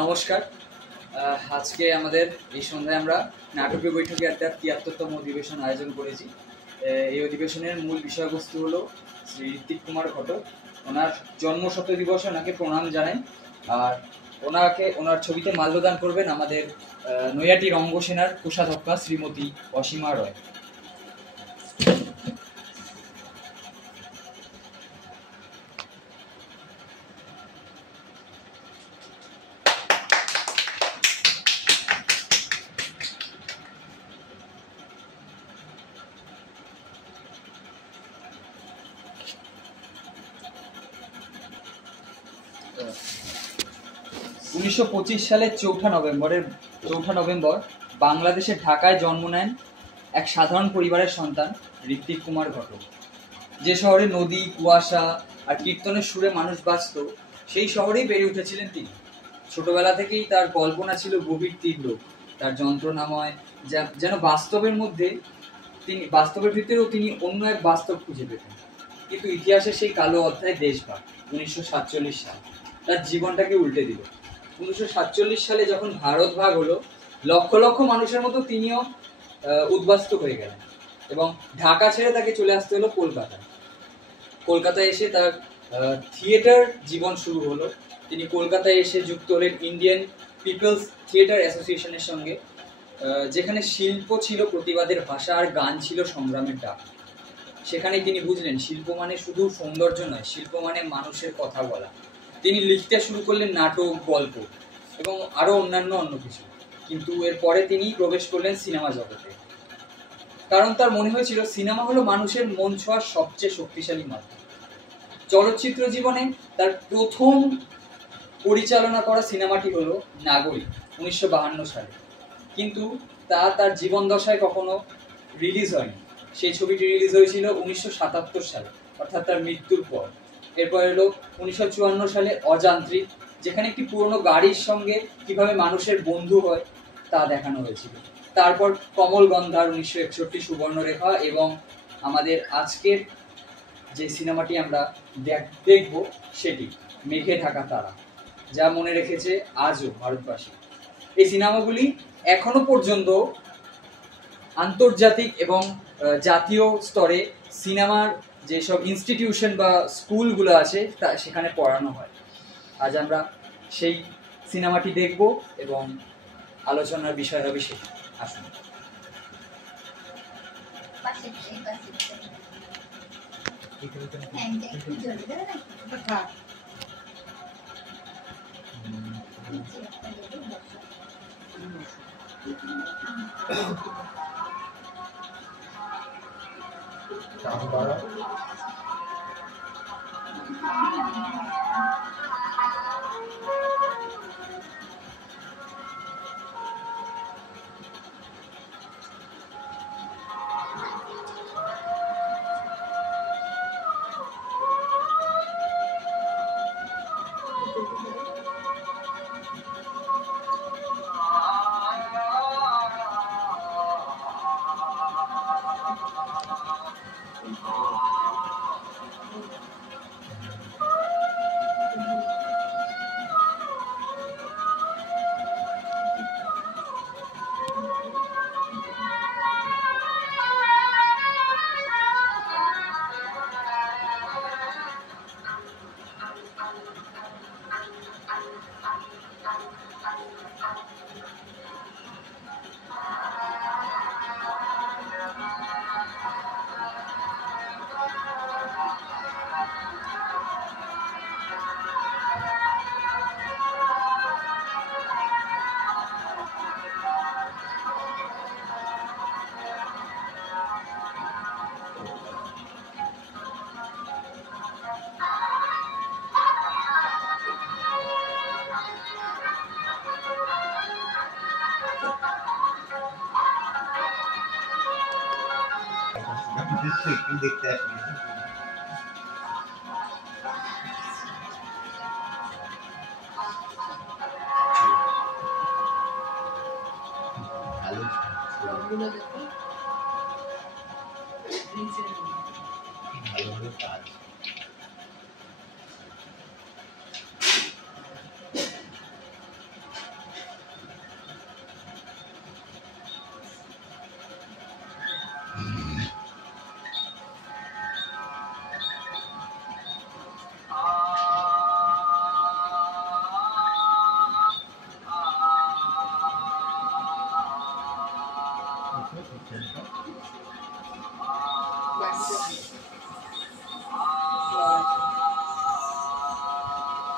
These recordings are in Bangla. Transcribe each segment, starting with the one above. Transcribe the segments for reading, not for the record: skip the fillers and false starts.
নমস্কার। আজকে আমাদের এই সন্ধ্যায় আমরা নাটকীয় বৈঠকে একটা ৭৩তম অধিবেশন আয়োজন করেছি। এই অধিবেশনের মূল বিষয়বস্তু হলো শ্রী ঋত্বিক কুমার ঘটক। ওনার জন্মশত দিবসে ওনাকে প্রণাম জানাই। আর ওনার ছবিতে মাল্যদান করবেন আমাদের নৈহাটি রঙ্গসেনার কোষাধ্যক্ষা শ্রীমতী অসীমা রয়। 1925 সালের 4 নভেম্বর বাংলাদেশের ঢাকায় জন্ম নেন এক সাধারণ পরিবারের সন্তান ঋত্বিক কুমার ঘটক। যে শহরে নদী, কুয়াশা আর কীর্তনের সুরে মানুষ বাঁচত, সেই শহরেই বেড়ে উঠেছিলেন তিনি। ছোটবেলা থেকেই তার কল্পনা ছিল গভীর তীব্র, তার যন্ত্রণাময়, যেন বাস্তবের ভিতরেও তিনি অন্য এক বাস্তব খুঁজে পেতেন। কিন্তু ইতিহাসের সেই কালো অধ্যায় দেশভাগ 1947 সাল তার জীবনটাকে উল্টে দিল। 1947 সালে যখন ভারত ভাগ হলো, লক্ষ লক্ষ মানুষের মতো তিনিও উদ্বাস্তু হয়ে গেলেন এবং ঢাকা ছেড়ে তাকে চলে আসতে হলো কলকাতায় এসে তার থিয়েটার জীবন শুরু হলো। তিনি কলকাতায় এসে যুক্ত হলেন ইন্ডিয়ান পিপলস থিয়েটার অ্যাসোসিয়েশনের সঙ্গে, যেখানে শিল্প ছিল প্রতিবাদের ভাষা আর গান ছিল সংগ্রামের ডাক। সেখানে তিনি বুঝলেন শিল্প মানে শুধু সৌন্দর্য নয়, শিল্প মানে মানুষের কথা বলা। তিনি লিখতে শুরু করলেন নাটক, গল্প এবং আরো অন্য কিছু। কিন্তু এরপরে তিনি প্রবেশ করলেন সিনেমা জগতে, কারণ তার মনে হয়েছিল সিনেমা হলো মানুষের মন ছোঁয়ার সবচেয়ে শক্তিশালী মাধ্যম। চলচ্চিত্র জীবনে তার প্রথম পরিচালনা করা সিনেমাটি হলো নাগরিক 1952 সালে, কিন্তু তার জীবন দশায় কখনো রিলিজ হয়নি। সেই ছবিটি রিলিজ হয়েছিল 1977 সালে, অর্থাৎ তার মৃত্যুর পর। এরপর এলো 1954 সালে অযান্ত্রিক, যেখানে একটি পুরনো গাড়ির সঙ্গে কিভাবে মানুষের বন্ধু হয় তা দেখানো হয়েছিল। তারপর কমল গন্ধার 1961 সুবর্ণরেখা এবং আমাদের আজকের যে সিনেমাটি আমরা দেখব সেটি মেঘে ঢাকা তারা, যা মনে রেখেছে আজও ভারতবাসী। এই সিনেমাগুলি এখনো পর্যন্ত আন্তর্জাতিক এবং জাতীয় স্তরে সিনেমার যেসব ইনস্টিটিউশন বা স্কুলগুলো আছে সেখানে পড়ানো হয়। আজ আমরা সেই সিনেমাটি দেখব এবং আলোচনার বিষয় হবে সেটি। আসুন। দেখতে আসি ভালো কাজ।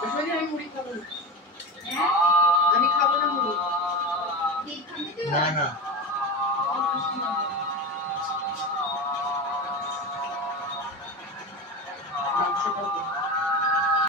আসলে আমি মুড়ি খাবো না। হ্যাঁ? আমি খাবো না মুড়ি। না না মাংসটা